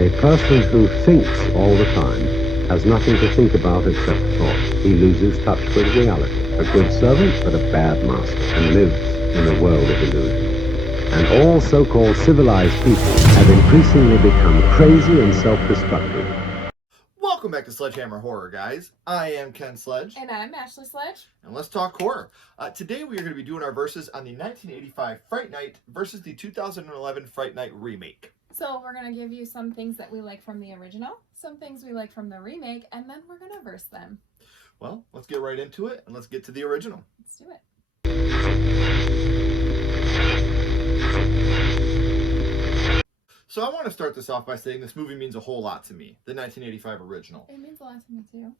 A person who thinks all the time has nothing to think about except thought. He loses touch with reality. A good servant, but a bad master, and lives in a world of illusion. And all so-called civilized people have increasingly become crazy and self-destructive. Welcome back to Sledgehammer Horror, guys. I am Ken Sledge. And I'm Ashley Sledge. And let's talk horror. Today we are going to be doing our verses on the 1985 Fright Night versus the 2011 Fright Night remake. So we're going to give you some things that we like from the original, some things we like from the remake, and then we're going to verse them. Well, let's get right into it, and let's get to the original. Let's do it. So I want to start this off by saying this movie means a whole lot to me, the 1985 original. It means a lot to me, too.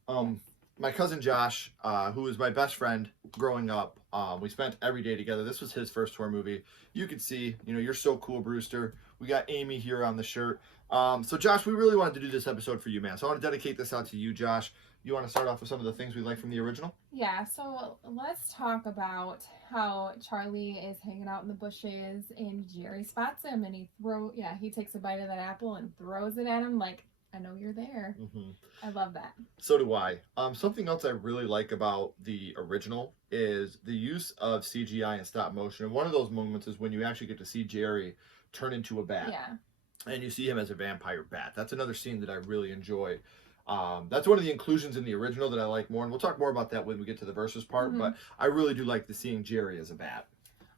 My cousin Josh, who was my best friend growing up, we spent every day together. This was his first horror movie. You could see, you're so cool, Brewster. We got Amy here on the shirt. So Josh, we really wanted to do this episode for you, man. So I want to dedicate this out to you, Josh. You want to start off with some of the things we like from the original? Yeah, so let's talk about how Charlie is hanging out in the bushes and Jerry spots him and he takes a bite of that apple and throws it at him like, I know you're there. Mm-hmm. I love that. So do I. Something else I really like about the original is the use of CGI and stop motion. And one of those moments is when you actually get to see Jerry turn into a bat. Yeah. And you see him as a vampire bat. That's another scene that I really enjoy. That's one of the inclusions in the original that I like more. And we'll talk more about that when we get to the versus part. Mm-hmm. But I really do like seeing Jerry as a bat.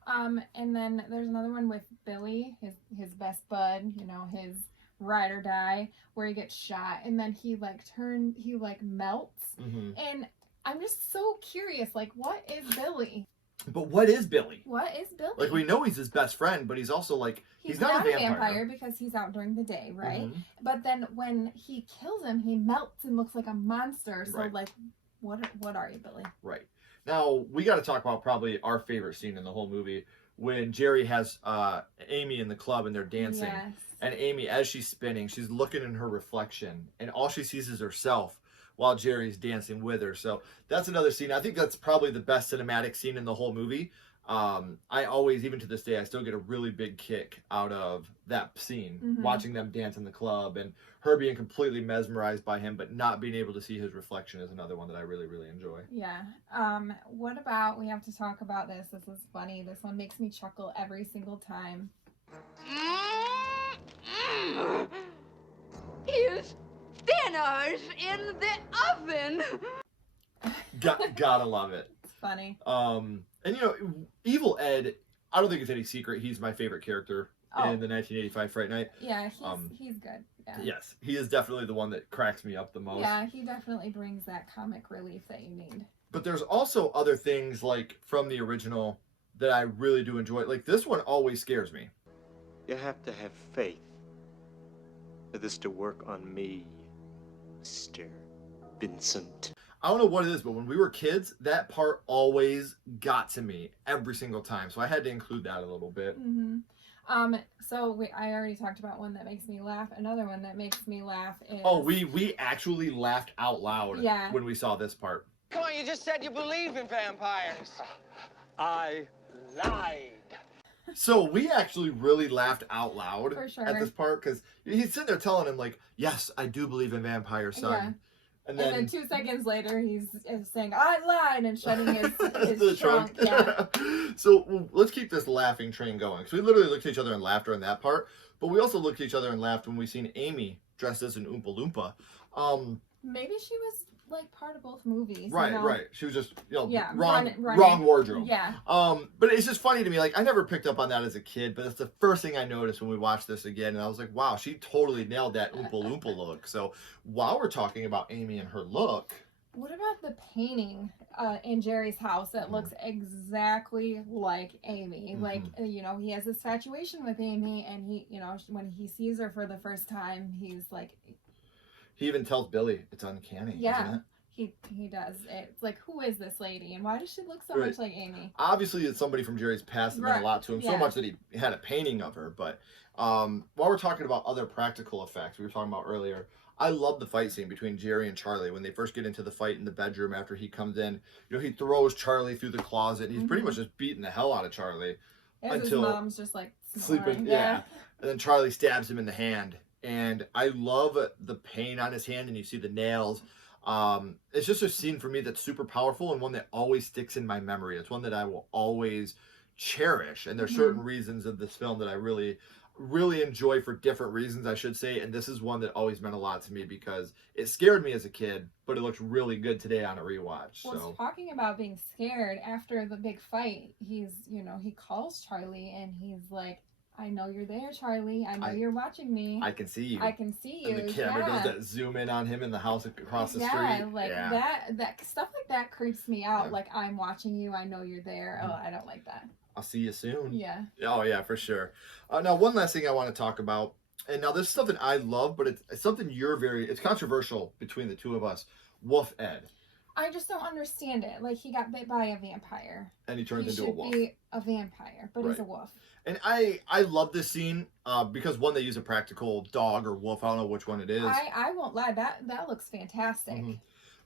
And then there's another one with Billy, his best bud, his ride or die, where he gets shot and then he melts. Mm-hmm. And I'm just so curious, what is Billy? But what is Billy? What is Billy? Like, we know he's his best friend, but he's also he's not a vampire because he's out during the day, right? Mm-hmm. But then when he kills him, he melts and looks like a monster. So right. What are you, Billy? Right. Now we got to talk about probably our favorite scene in the whole movie, when Jerry has Amy in the club and they're dancing. Yes. And Amy, as she's spinning, she's looking in her reflection, and all she sees is herself while Jerry's dancing with her. So that's another scene. I think that's probably the best cinematic scene in the whole movie. I always, even to this day, I still get a really big kick out of that scene, mm-hmm. watching them dance in the club, and her being completely mesmerized by him, but not being able to see his reflection is another one that I really, really enjoy. Yeah. What about, we have to talk about this. This is funny. This one makes me chuckle every single time. His dinner's in the oven. Gotta love it. It's funny. And Evil Ed, I don't think it's any secret, he's my favorite character in the 1985 Fright Night. Yeah, he's good. Yeah. Yes, he is definitely the one that cracks me up the most. Yeah, he definitely brings that comic relief that you need. But there's also other things from the original that I really do enjoy. Like, this one always scares me. You have to have faith for this to work on me, Mr. Vincent. I don't know what it is, but when we were kids, that part always got to me every single time. So I had to include that a little bit. Mm-hmm. I already talked about one that makes me laugh. Another one that makes me laugh is... Oh, we actually laughed out loud when we saw this part. Come on, you just said you believe in vampires. I lied. So we actually really laughed out loud For sure. at this part, because he's sitting there telling him, yes, I do believe in vampires, son. Yeah. And then 2 seconds later, he's saying, I lied, and shutting his the trunk. Yeah. So let's keep this laughing train going. So we literally looked at each other and laughed during that part, but we also looked at each other and laughed when we seen Amy dressed as an Oompa Loompa. Maybe she was part of both movies. Right. She was just, running. wrong wardrobe. Yeah. But it's just funny to me. I never picked up on that as a kid, but it's the first thing I noticed when we watched this again. And I was like, wow, she totally nailed that Oompa Loompa look. So while we're talking about Amy and her look. What about the painting in Jerry's house that looks exactly like Amy? Mm-hmm. He has this infatuation with Amy, and he, when he sees her for the first time, he's like... He even tells Billy it's uncanny, yeah, isn't it? He does. It's like, who is this lady, and why does she look so much like Amy? Obviously, it's somebody from Jerry's past that meant a lot to him, so much that he had a painting of her. But while we're talking about other practical effects, we were talking about earlier, I love the fight scene between Jerry and Charlie when they first get into the fight in the bedroom after he comes in. He throws Charlie through the closet, and he's pretty much just beating the hell out of Charlie. Until his mom's just sleeping. Yeah. And then Charlie stabs him in the hand. and I love the pain on his hand, and you see the nails. It's just a scene for me that's super powerful and one that always sticks in my memory. It's one that I will always cherish, and there's certain reasons of this film that I really enjoy for different reasons, I should say, and this is one that always meant a lot to me because it scared me as a kid, but it looks really good today on a rewatch. Well, So talking about being scared, after the big fight, he calls Charlie and he's like, I know you're there, Charlie. I know you're watching me. I can see you. I can see you. And the camera does that zoom in on him in the house across the street. That stuff like that creeps me out. Yeah. Like, I'm watching you. I know you're there. Oh, I don't like that. I'll see you soon. Yeah. Oh yeah, for sure. Now, one last thing I want to talk about, and now this is something I love, but it's something it's controversial between the two of us. Wolf Ed. I just don't understand it. Like, he got bit by a vampire. And he turns into a wolf. He should be a vampire, but he's a wolf. And I love this scene because, one, they use a practical dog or wolf. I don't know which one it is. I won't lie. That looks fantastic. Mm-hmm.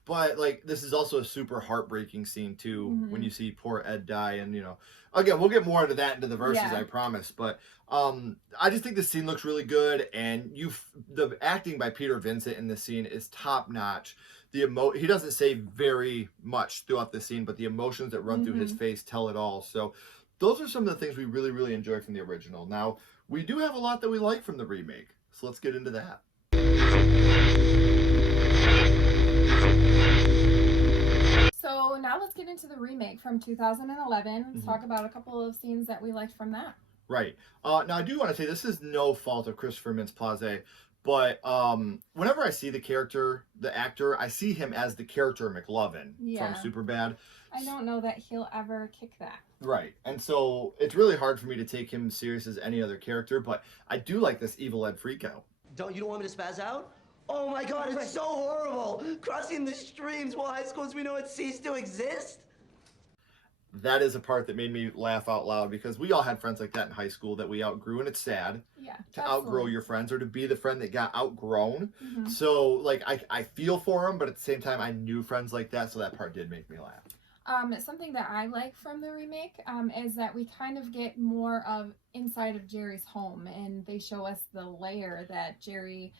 But, like, this is also a super heartbreaking scene, too, when you see poor Ed die. And, you know, again, we'll get more into that into the verses, I promise. But I just think the scene looks really good. And the acting by Peter Vincent in this scene is top-notch. He doesn't say very much throughout the scene, but the emotions that run through his face tell it all. So those are some of the things we really, really enjoy from the original. Now, we do have a lot that we like from the remake. So let's get into that. So now let's get into the remake from 2011. Let's talk about a couple of scenes that we liked from that. Right. Now, I do want to say this is no fault of Christopher Mintz-Plasse, but whenever I see the actor, I see him as the character McLovin from Superbad. I don't know that he'll ever kick that. Right. And so it's really hard for me to take him serious as any other character, but I do like this Evil Ed freakout. You don't want me to spaz out? Oh my God, it's so horrible! Crossing the streams while high school as we know it ceased to exist? That is a part that made me laugh out loud because we all had friends like that in high school that we outgrew, and it's sad to outgrow your friends or to be the friend that got outgrown. So, like, I feel for them, but at the same time, I knew friends like that, so that part did make me laugh. Something that I like from the remake is that we kind of get more of inside of Jerry's home, and they show us the lair that Jerry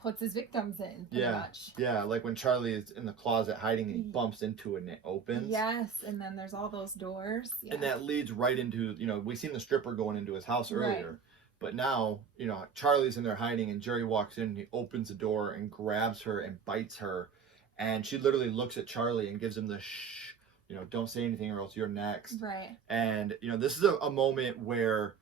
puts his victims in, pretty much. Yeah, like when Charlie is in the closet hiding and he bumps into it and it opens. Yes, and then there's all those doors. Yeah. And that leads right into, we seen the stripper going into his house earlier. But now, Charlie's in there hiding and Jerry walks in and he opens the door and grabs her and bites her. And she literally looks at Charlie and gives him the shh, don't say anything or else you're next. Right. And, this is a moment where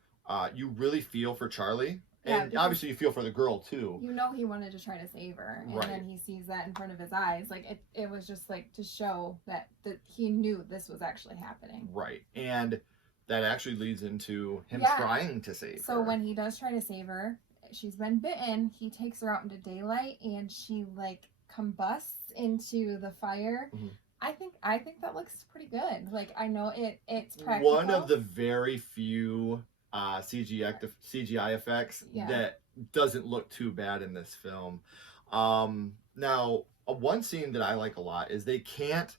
you really feel for Charlie. And obviously you feel for the girl too. He wanted to try to save her. And then he sees that in front of his eyes. Like, it was just like to show that he knew this was actually happening. Right. And that actually leads into him trying to save her. So when he does try to save her, she's been bitten. He takes her out into daylight and she like combusts into the fire. I think that looks pretty good. Like, I know it's practical. One of the very few CGI effects that doesn't look too bad in this film. Now, one scene that I like a lot is they can't,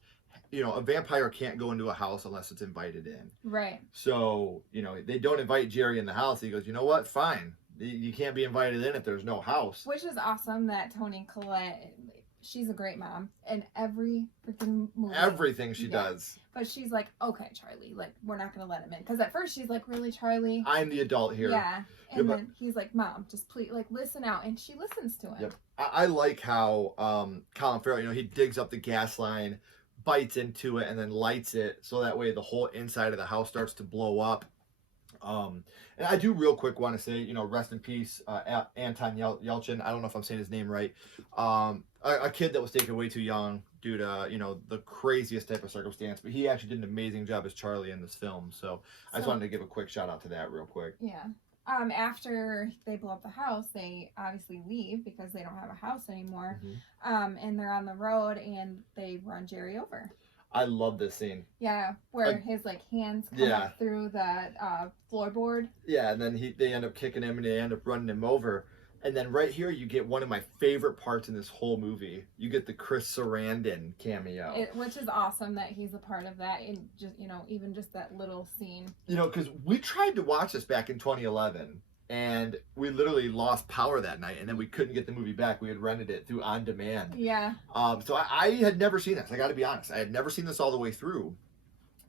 a vampire can't go into a house unless it's invited in. Right. So, they don't invite Jerry in the house. He goes, you know what? Fine. You can't be invited in if there's no house. Which is awesome that Toni Collette, she's a great mom in every freaking movie. Everything she does. But she's like, okay, Charlie, like, we're not going to let him in. Because at first she's like, really, Charlie? I'm the adult here. Yeah. And then he's like, Mom, just please, like, listen out. And she listens to him. Yep. I like how Colin Farrell, he digs up the gas line, bites into it, and then lights it. So that way the whole inside of the house starts to blow up. And I do real quick want to say, rest in peace, Anton Yelchin. I don't know if I'm saying his name right. A kid that was taken way too young due to, the craziest type of circumstance. But he actually did an amazing job as Charlie in this film. So I just wanted to give a quick shout out to that real quick. Yeah. After they blow up the house, they obviously leave because they don't have a house anymore. And they're on the road and they run Jerry over. I love this scene. Yeah, where his hands come up through the floorboard. Yeah, and then they end up kicking him and they end up running him over. And then right here you get one of my favorite parts in this whole movie. You get the Chris Sarandon cameo. Which is awesome that he's a part of that, and just even just that little scene. Because we tried to watch this back in 2011. and we literally lost power that night, and then we couldn't get the movie back. We had rented it through On Demand. Yeah. So I had never seen this. I got to be honest. I had never seen this all the way through.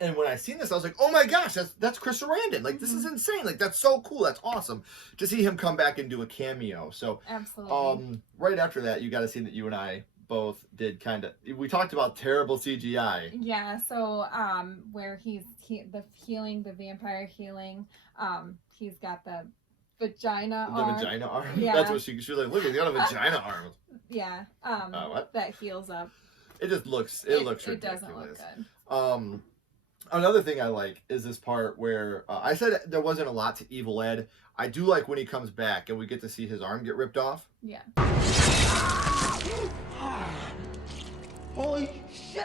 And when I seen this, I was like, oh my gosh, that's Chris Sarandon. Like, this is insane. Like, that's so cool. That's awesome to see him come back and do a cameo. So, Absolutely. Right after that, you got to see that you and I both did kind of, we talked about terrible CGI. Yeah. So, where the healing, the vampire healing, he's got the vagina arm. The vagina arm? Yeah. That's what she was like, look, he's got a vagina arm. Yeah. What? That heals up. It just looks, it looks It ridiculous. doesn't look good. Another thing I like is this part where I said there wasn't a lot to Evil Ed. I do like when he comes back and we get to see his arm get ripped off. Yeah. Holy shit!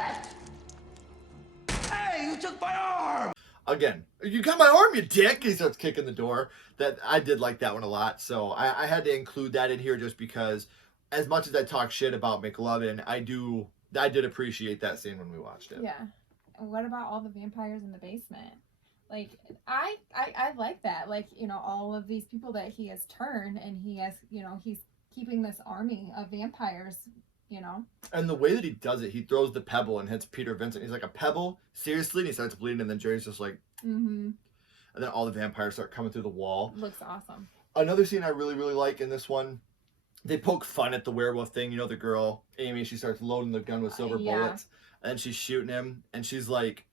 Hey, you took my arm! Again, you got my arm, you dick! He starts kicking the door. That I did like that one a lot, so I had to include that in here just because, as much as I talk shit about McLovin, I did appreciate that scene when we watched it. Yeah. And what about all the vampires in the basement? Like, I like that. Like, you know, all of these people that he has turned, and he has, you know, he's keeping this army of vampires, you know. And the way that he does it, he throws the pebble and hits Peter Vincent. He's like, a pebble? Seriously? And he starts bleeding, and then Jerry's just like... Mm-hmm. And then all the vampires start coming through the wall. Looks awesome. Another scene I really, really like in this one, they poke fun at the werewolf thing. You know, the girl, Amy, she starts loading the gun with silver bullets. And she's shooting him, and she's like,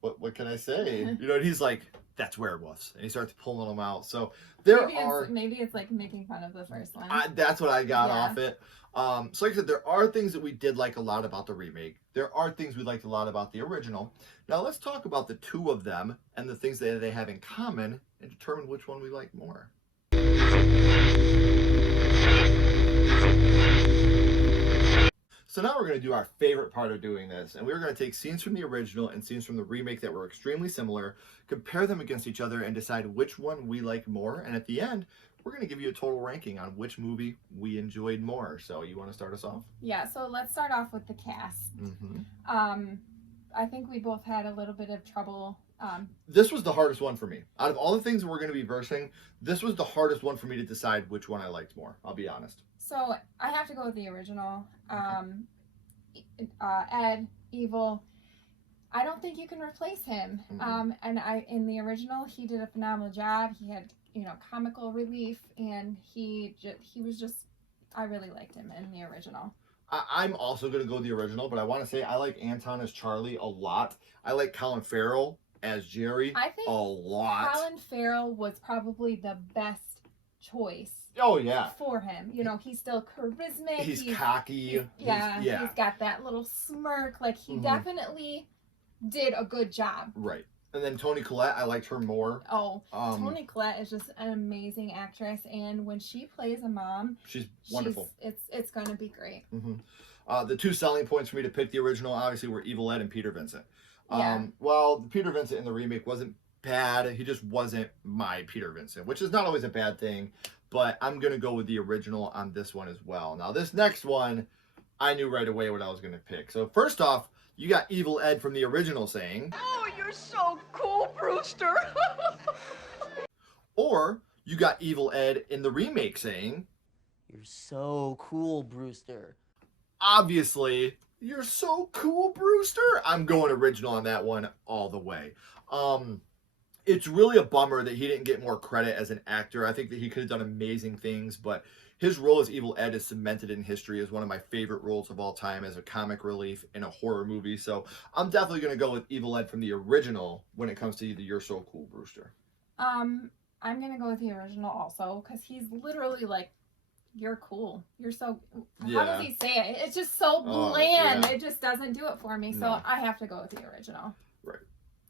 what can I say? You know, and he's like, that's werewolves. And he starts pulling them out. So maybe it's like making fun of the first one. That's what I got off it. So like I said, there are things that we did like a lot about the remake. There are things we liked a lot about the original. Now let's talk about the two of them and the things that they have in common and determine which one we like more. So now we're going to do our favorite part of doing this, and we're going to take scenes from the original and scenes from the remake that were extremely similar, compare them against each other, and decide which one we like more. And at the end, we're going to give you a total ranking on which movie we enjoyed more. So you want to start us off? Yeah, so let's start off with the cast. Mm-hmm. I think we both had a little bit of trouble. This was the hardest one for me. Out of all the things we're going to be versing, this was the hardest one for me to decide which one I liked more. I'll be honest. So I have to go with the original. Ed, Evil. I don't think you can replace him. Mm-hmm. And in the original, he did a phenomenal job. He had, you know, comical relief, and he was just, I really liked him in the original. I'm also going to go with the original, but I want to say I like Anton as Charlie a lot. I like Colin Farrell as Jerry a lot. Colin Farrell was probably the best choice. Oh, yeah. For him. You know, he's still charismatic. He's cocky. He's got that little smirk. Like, he definitely did a good job. Right. And then Toni Collette, I liked her more. Oh, Toni Collette is just an amazing actress, and when she plays a mom, she's wonderful. It's going to be great. Mm-hmm. The two selling points for me to pick the original, obviously, were Evil Ed and Peter Vincent. Yeah. Well, Peter Vincent in the remake wasn't bad. He just wasn't my Peter Vincent, which is not always a bad thing, but I'm going to go with the original on this one as well. Now, this next one, I knew right away what I was going to pick. So, first off, you got Evil Ed from the original saying, "Oh, you're so cool, Brewster." Or you got Evil Ed in the remake saying, "You're so cool, Brewster." Obviously, "You're so cool, Brewster." I'm going original on that one all the way. It's really a bummer that he didn't get more credit as an actor. I think that he could have done amazing things, but his role as Evil Ed is cemented in history as one of my favorite roles of all time as a comic relief in a horror movie. So I'm definitely going to go with Evil Ed from the original when it comes to the "You're so cool, Brewster." I'm going to go with the original also, because he's literally like, "You're cool. You're so..." How does he say it? It's just so bland. It just doesn't do it for me. So I have to go with the original. Right.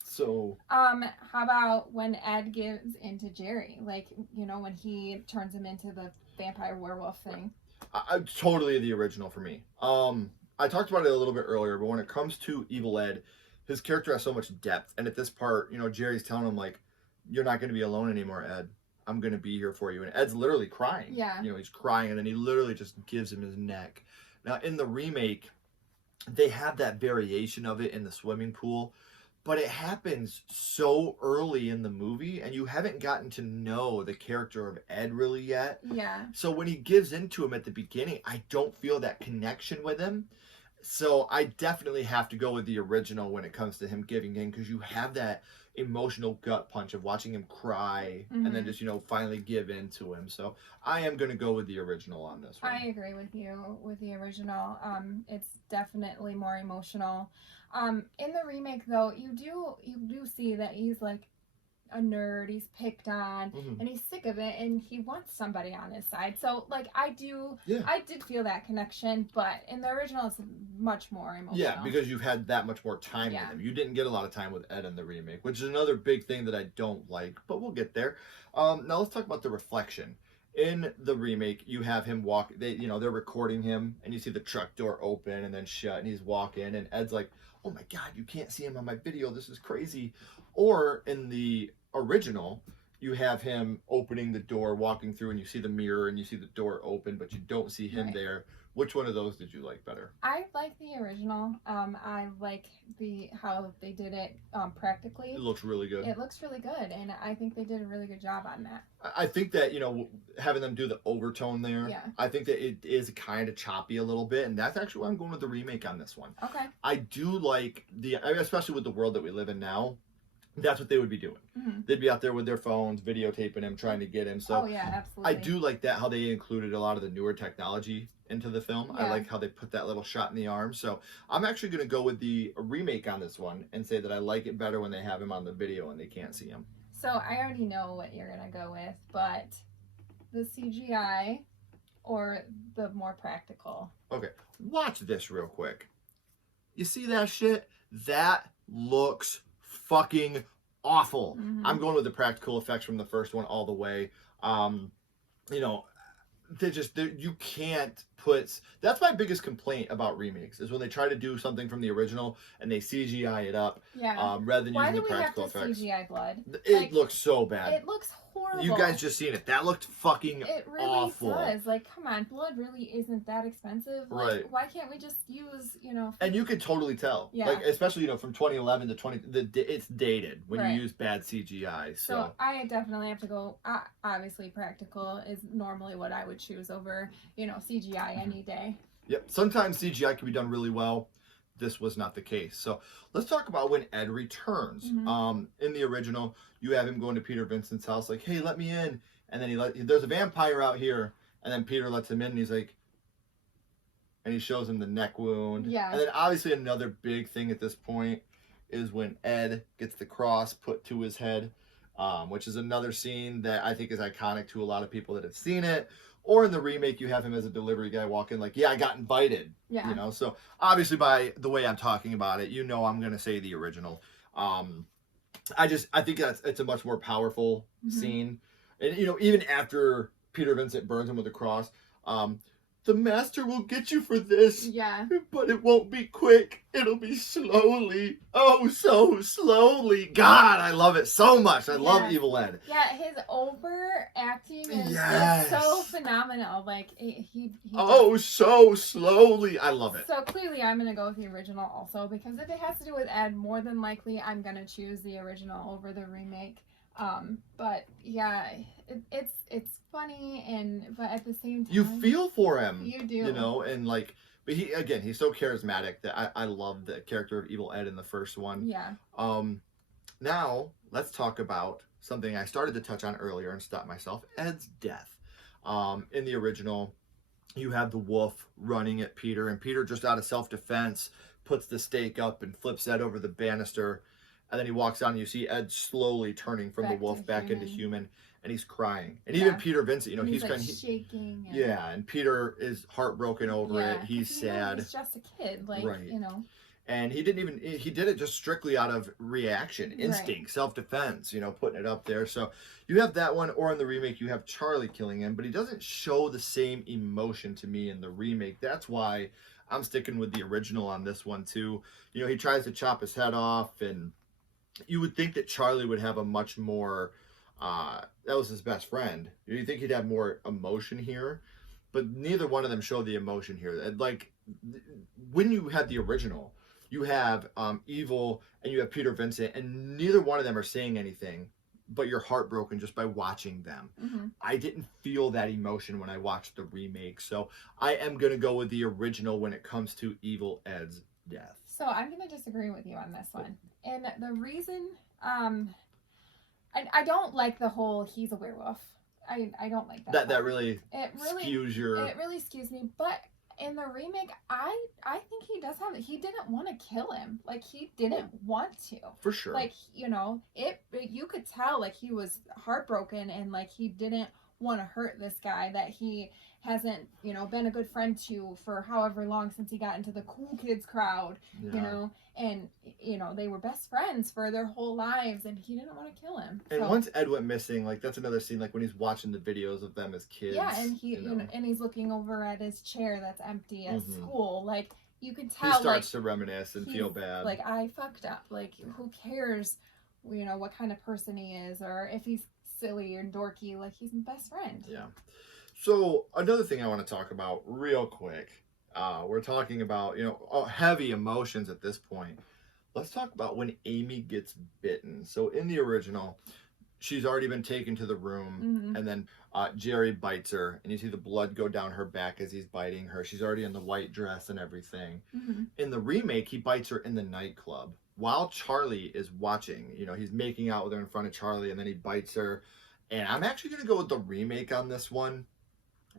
So... how about when Ed gives into Jerry? Like, you know, when he turns him into the vampire werewolf thing. Totally the original for me. I talked about it a little bit earlier, but when it comes to Evil Ed, his character has so much depth. And at this part, you know, Jerry's telling him, like, "You're not going to be alone anymore, Ed. I'm going to be here for you." And Ed's literally crying. Yeah. You know, he's crying, and then he literally just gives him his neck. Now, in the remake, they have that variation of it in the swimming pool. but it happens so early in the movie, and you haven't gotten to know the character of Ed really yet. Yeah. So when he gives into him at the beginning, I don't feel that connection with him. So I definitely have to go with the original when it comes to him giving in, because you have that emotional gut punch of watching him cry and then just, finally give in to him. So I am going to go with the original on this one. I agree with you with the original. It's definitely more emotional. In the remake, though, you do see that he's like a nerd, he's picked on, and he's sick of it, and he wants somebody on his side. So like I did feel that connection, but in the original it's much more emotional. Yeah, because you've had that much more time with him. You didn't get a lot of time with Ed in the remake, which is another big thing that I don't like, but we'll get there. Now let's talk about the reflection. In the remake, you have him walk, they're recording him, and you see the truck door open and then shut, and he's walking, and Ed's like, oh my God, you can't see him on my video, this is crazy. Or in the original, you have him opening the door, walking through, and you see the mirror and you see the door open, but you don't see him there. Which one of those did you like better? I like the original. I like how they did it practically. It looks really good. It looks really good, and I think they did a really good job on that. I think that, having them do the overtone there, I think that it is kind of choppy a little bit, and that's actually why I'm going with the remake on this one. Okay. I do like especially with the world that we live in now, that's what they would be doing. They'd be out there with their phones, videotaping him, trying to get him. So absolutely. I do like that, how they included a lot of the newer technology into the film. I like how they put that little shot in the arm. So I'm actually going to go with the remake on this one and say that I like it better when they have him on the video and they can't see him. So I already know what you're going to go with, but the CGI or the more practical? Okay, watch this real quick. You see that shit? That looks fucking awful. I'm going with the practical effects from the first one all the way. You can't put. That's my biggest complaint about remakes, is when they try to do something from the original and they CGI it up. Rather than using the practical effects. Why do we have to CGI blood? It looks so bad. It looks horrible. You guys just seen it. That looked fucking It really awful. does. Like, come on, blood really isn't that expensive. Like, right. Why can't we just use, And you could totally tell. Yeah. Like, especially, from 2011 to it's dated when right. you use bad CGI. So I definitely have to go, obviously practical is normally what I would choose over, CGI any day. Yep. Sometimes CGI can be done really well. This was not the case. So let's talk about when Ed returns. In the original, you have him going to Peter Vincent's house, like, hey, let me in. And then there's a vampire out here. And then Peter lets him in, and he's like, and he shows him the neck wound. Yeah. And then obviously another big thing at this point is when Ed gets the cross put to his head, which is another scene that I think is iconic to a lot of people that have seen it. Or in the remake, you have him as a delivery guy walking like, yeah, I got invited. Yeah. So obviously by the way I'm talking about it, I'm going to say the original. I think it's a much more powerful scene. And, even after Peter Vincent burns him with a cross, the master will get you for this. Yeah. But it won't be quick. It'll be slowly. Oh, so slowly. God, I love it so much. I love Evil Ed. Yeah, his overacting is so phenomenal. Like, he so slowly. I love it. So clearly I'm going to go with the original also, because if it has to do with Ed, more than likely I'm going to choose the original over the remake. But yeah, it's funny, but at the same time, you feel for him. You do. And like, but he's so charismatic that I love the character of Evil Ed in the first one. Yeah. Now let's talk about something I started to touch on earlier and stop myself. Ed's death. In the original, you have the wolf running at Peter, and Peter, just out of self-defense, puts the stake up and flips Ed over the banister. And then he walks out, and you see Ed slowly turning from the wolf back into human, and he's crying. And even Peter Vincent, he's kind of shaking. And Peter is heartbroken over it. He's sad. He's just a kid, And he did it just strictly out of reaction, instinct, self-defense, putting it up there. So you have that one, or in the remake, you have Charlie killing him, but he doesn't show the same emotion to me in the remake. That's why I'm sticking with the original on this one too. He tries to chop his head off, and you would think that Charlie would have a much more, that was his best friend. You think he'd have more emotion here, but neither one of them showed the emotion here. And like, when you had the original, you have Evil and you have Peter Vincent, and neither one of them are saying anything, but you're heartbroken just by watching them. I didn't feel that emotion when I watched the remake, so I am gonna go with the original when it comes to Evil Ed's death. So I'm gonna disagree with you on this one, and the reason, I don't like the whole he's a werewolf. I don't like that. That really skews your. It really skews me, but in the remake, I think he does have it. He didn't want to kill him. Like, he didn't want to. For sure. Like, you know, you could tell, like, he was heartbroken and, like, he didn't want to hurt this guy that he hasn't, you know, been a good friend to for however long since he got into the cool kids crowd, you know, and, you know, they were best friends for their whole lives, and he didn't want to kill him. And once Ed went missing, like, that's another scene, like when he's watching the videos of them as kids. Yeah, and he, you know, and he's looking over at his chair that's empty at school. Like, you can tell, he starts to reminisce and feel bad. Like, I fucked up. Like, who cares, you know, what kind of person he is, or if he's silly or dorky. Like, he's my best friend. Yeah. So another thing I want to talk about real quick. We're talking about, you know, heavy emotions at this point. Let's talk about when Amy gets bitten. So in the original, she's already been taken to the room, and then Jerry bites her, and you see the blood go down her back as he's biting her. She's already in the white dress and everything. In the remake, he bites her in the nightclub while Charlie is watching. You know, he's making out with her in front of Charlie, and then he bites her. And I'm actually going to go with the remake on this one.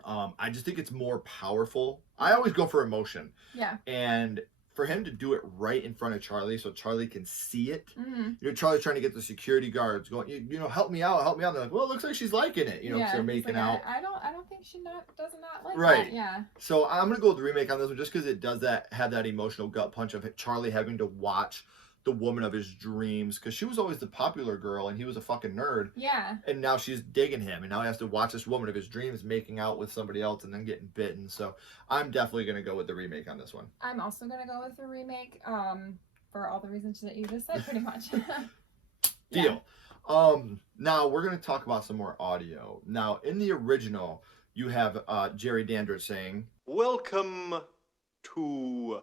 I just think it's more powerful. I always go for emotion. Yeah. And for him to do it right in front of Charlie so Charlie can see it. You know, Charlie's trying to get the security guards going, you know, help me out. They're like, well, it looks like she's liking it, you know, because they're making out. I don't think she does not like right. that. Yeah. So I'm going to go with the remake on this one just because it does have that emotional gut punch of Charlie having to watch the woman of his dreams, because she was always the popular girl and he was a fucking nerd. Yeah. And now she's digging him, and now he has to watch this woman of his dreams making out with somebody else and then getting bitten. So I'm definitely going to go with the remake on this one. I'm also going to go with the remake for all the reasons that you just said, pretty much. Deal. Now we're going to talk about some more audio. Now in the original, you have Jerry Dandridge saying, "Welcome to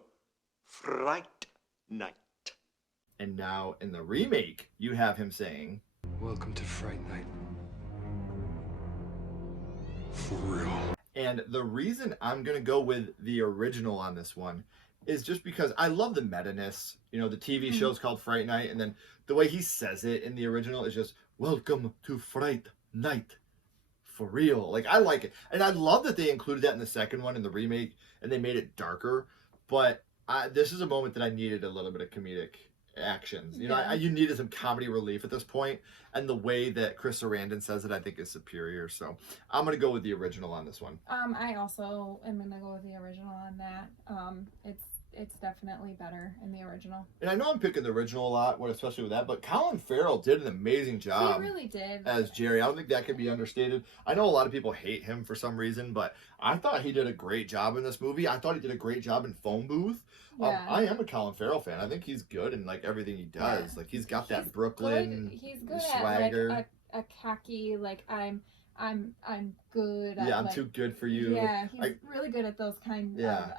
Fright Night." And now in the remake, you have him saying, "Welcome to Fright Night. For real." And the reason I'm going to go with the original on this one is just because I love the meta-ness. You know, the TV show's called Fright Night, and then the way he says it in the original is just, "Welcome to Fright Night. For real." Like, I like it. And I love that they included that in the second one in the remake, and they made it darker. But this is a moment that I needed a little bit of comedic actions. You know, you needed some comedy relief at this point, and the way that Chris Sarandon says it, I think, is superior. So I'm gonna go with the original on this one. I also am gonna go with the original on that. It's definitely better in the original. And I know I'm picking the original a lot, especially with that, but Colin Farrell did an amazing job. He really did. As Jerry. I don't think that can be understated. I know a lot of people hate him for some reason, but I thought he did a great job in this movie. I thought he did a great job in Phone Booth. Yeah. I am a Colin Farrell fan. I think he's good in like everything he does. Yeah. Like, he's got that Brooklyn he's good swagger. At like a khaki, like I'm good at, I'm too good for you. Yeah, he's really good at those kind of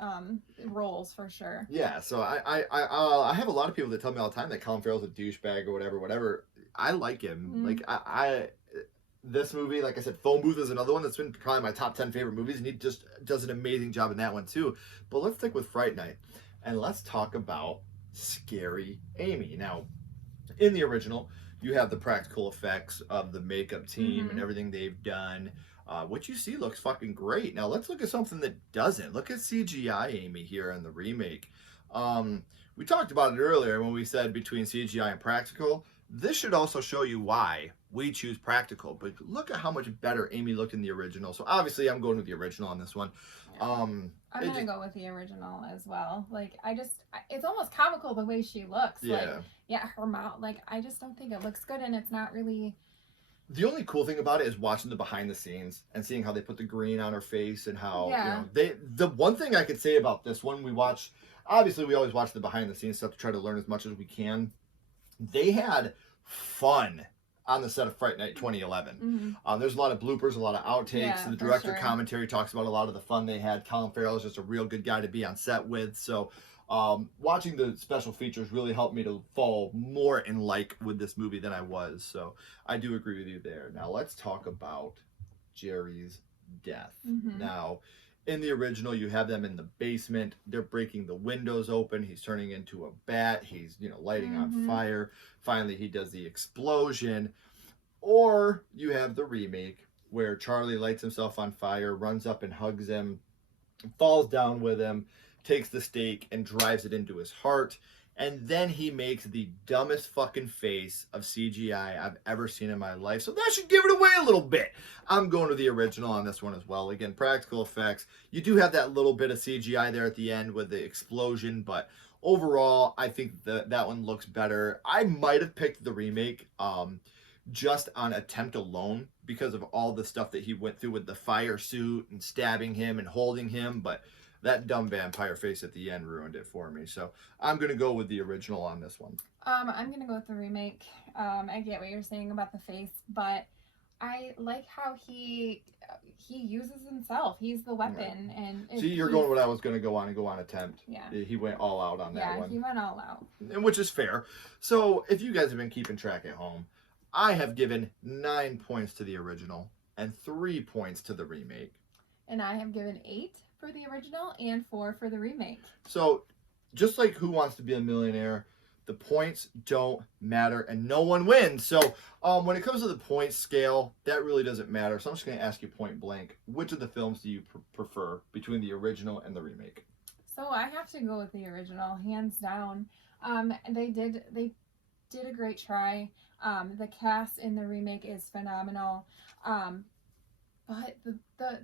roles for sure. Yeah, so I have a lot of people that tell me all the time that Colin Farrell's a douchebag or whatever. I like him. Like, this movie, like I said, Phone Booth is another one that's been probably my top 10 favorite movies, and he just does an amazing job in that one too. But let's stick with Fright Night, and let's talk about Cgi Amy. Now, in the original, you have the practical effects of the makeup team and everything they've done. What you see looks fucking great. Now let's look at something that doesn't. Look at CGI Amy here in the remake. We talked about it earlier when we said between CGI and practical. This should also show you why we choose practical. But look at how much better Amy looked in the original. So obviously I'm going with the original on this one. I'm gonna go with the original as well. Like, it's almost comical the way she looks. Yeah. Like, her mouth. Like, I just don't think it looks good, and it's not really. The only cool thing about it is watching the behind the scenes and seeing how they put the green on her face and how you know, the one thing I could say about this one, we always watch the behind the scenes stuff to try to learn as much as we can. They had fun on the set of Fright Night 2011. There's a lot of bloopers, a lot of outtakes. The director commentary talks about a lot of the fun they had. Colin Farrell is just a real good guy to be on set with. So Watching the special features really helped me to fall more in like with this movie than I was. So I do agree with you there. Now let's talk about Jerry's death. Now, in the original, you have them in the basement. They're breaking the windows open. He's turning into a bat. He's, lighting on fire. Finally, he does the explosion. Or you have the remake where Charlie lights himself on fire, runs up and hugs him, falls down with him, takes the stake and drives it into his heart. And then he makes the dumbest fucking face of CGI I've ever seen in my life. So that should give it away a little bit. I'm going to the original on this one as well. Again, practical effects. You do have that little bit of CGI there at the end with the explosion, but overall, I think that one looks better. I might have picked the remake just on attempt alone because of all the stuff that he went through with the fire suit and stabbing him and holding him, but that dumb vampire face at the end ruined it for me. So I'm going to go with the original on this one. I'm going to go with the remake. I get what you're saying about the face, but I like how he uses himself. He's the weapon. Right. And see, you're going what I was going to go on attempt. Yeah. He went all out on that one. Yeah, he went all out. And which is fair. So if you guys have been keeping track at home, I have given 9 points to the original and 3 points to the remake. And I have given 8 for the original and 4 for the remake. So just like Who Wants to Be a Millionaire, the points don't matter and no one wins. So when it comes to the point scale, that really doesn't matter. So I'm just going to ask you point blank, which of the films do you prefer between the original and the remake? So I have to go with the original, hands down. They did a great try. The cast in the remake is phenomenal. But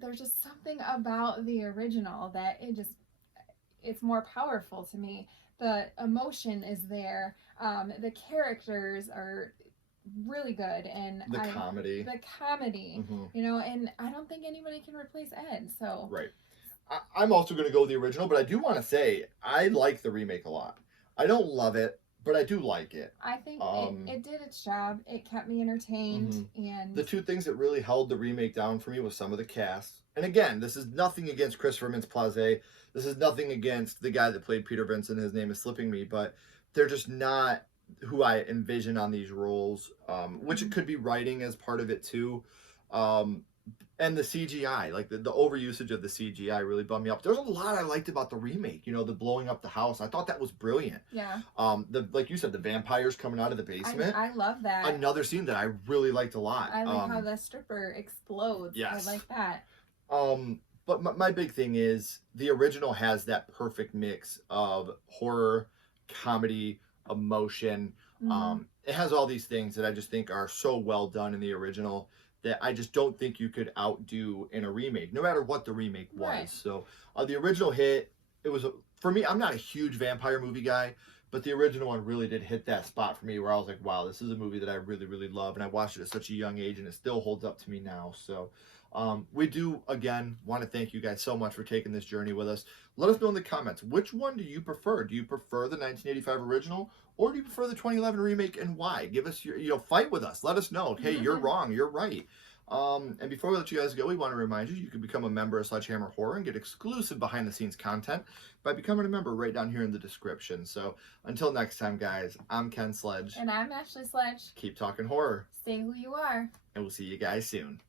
there's just something about the original that it's more powerful to me. The emotion is there. The characters are really good, and the comedy, and I don't think anybody can replace Ed. So right. I'm also going to go with the original, but I do want to say I like the remake a lot. I don't love it, but I do like it. I think it did its job. It kept me entertained. And the two things that really held the remake down for me was some of the cast. And again, this is nothing against Christopher Mintz-Plasse. This is nothing against the guy that played Peter Vincent. His name is slipping me, but they're just not who I envision on these roles, which it could be writing as part of it too. And the CGI, like the overusage of the CGI really bummed me up. There's a lot I liked about the remake, the blowing up the house. I thought that was brilliant. Yeah. Like you said, the vampires coming out of the basement. I love that. Another scene that I really liked a lot. I like how the stripper explodes. Yes. I like that. But my big thing is the original has that perfect mix of horror, comedy, emotion. It has all these things that I just think are so well done in the original that I just don't think you could outdo in a remake, no matter what the remake was. Right. So the original hit, it was, for me, I'm not a huge vampire movie guy, but the original one really did hit that spot for me where I was like, wow, this is a movie that I really, really love. And I watched it at such a young age and it still holds up to me now. So we do, again, want to thank you guys so much for taking this journey with us. Let us know in the comments, which one do you prefer? Do you prefer the 1985 original or do you prefer the 2011 remake, and why? Give us your, fight with us. Let us know. Hey, you're wrong. You're right. And before we let you guys go, we want to remind you can become a member of Sledgehammer Horror and get exclusive behind-the-scenes content by becoming a member right down here in the description. So until next time, guys, I'm Ken Sledge. And I'm Ashley Sledge. Keep talking horror. Stay who you are. And we'll see you guys soon.